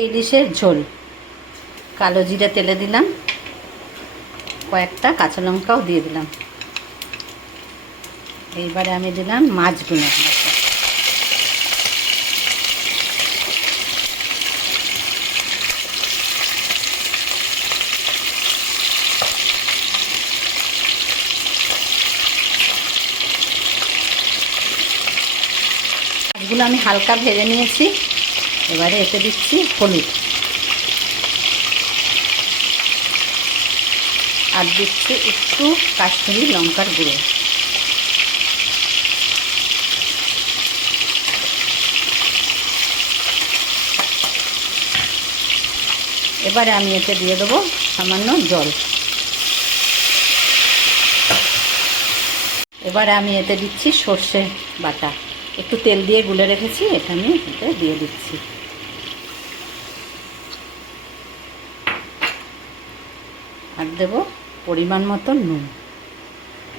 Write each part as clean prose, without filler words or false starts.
ইলিশের ঝোল। কালো জিরে তেলে দিলাম, কয়েকটা কাঁচা লঙ্কাও দিয়ে দিলাম। এইবারে আমি দিলাম মাছগুলো। মাছগুলো আমি হালকা ভেজে নিয়েছি। এবারে এতে দিচ্ছি হলুদ আর দিচ্ছি একটু কাশ্মীরি লঙ্কার গুঁড়ো। এবারে আমি এতে দিয়ে দেবো সামান্য জল। এবারে আমি এতে দিচ্ছি সর্ষে বাটা, একটু তেল দিয়ে গুলে রেখেছি, এটা আমি এতে দিয়ে দিচ্ছি। আর দেবো পরিমাণ মতো নুন।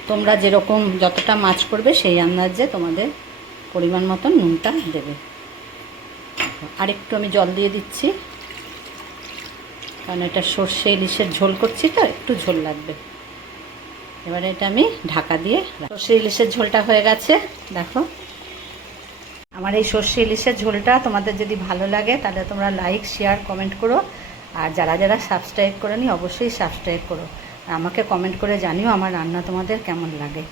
তোমরা যেরকম যতটা মাছ করবে সেই আন্দাজে তোমাদের পরিমাণ মতো নুনটা দেবে। আর একটু আমি জল দিয়ে দিচ্ছি, কারণ এটা সর্ষে ইলিশের ঝোল করছি তো একটু ঝোল লাগবে। এবারে এটা আমি ঢাকা দিয়ে, সর্ষে ইলিশের ঝোলটা হয়ে গেছে। দেখো আমার এই সর্ষে ইলিশের ঝোলটা তোমাদের যদি ভালো লাগে তাহলে তোমরা লাইক, শেয়ার, কমেন্ট করো। আর যারা যারা সাবস্ক্রাইব করোনি অবশ্যই সাবস্ক্রাইব করো। আর আমাকে কমেন্ট করে জানিও আমার রান্না তোমাদের কেমন লাগে।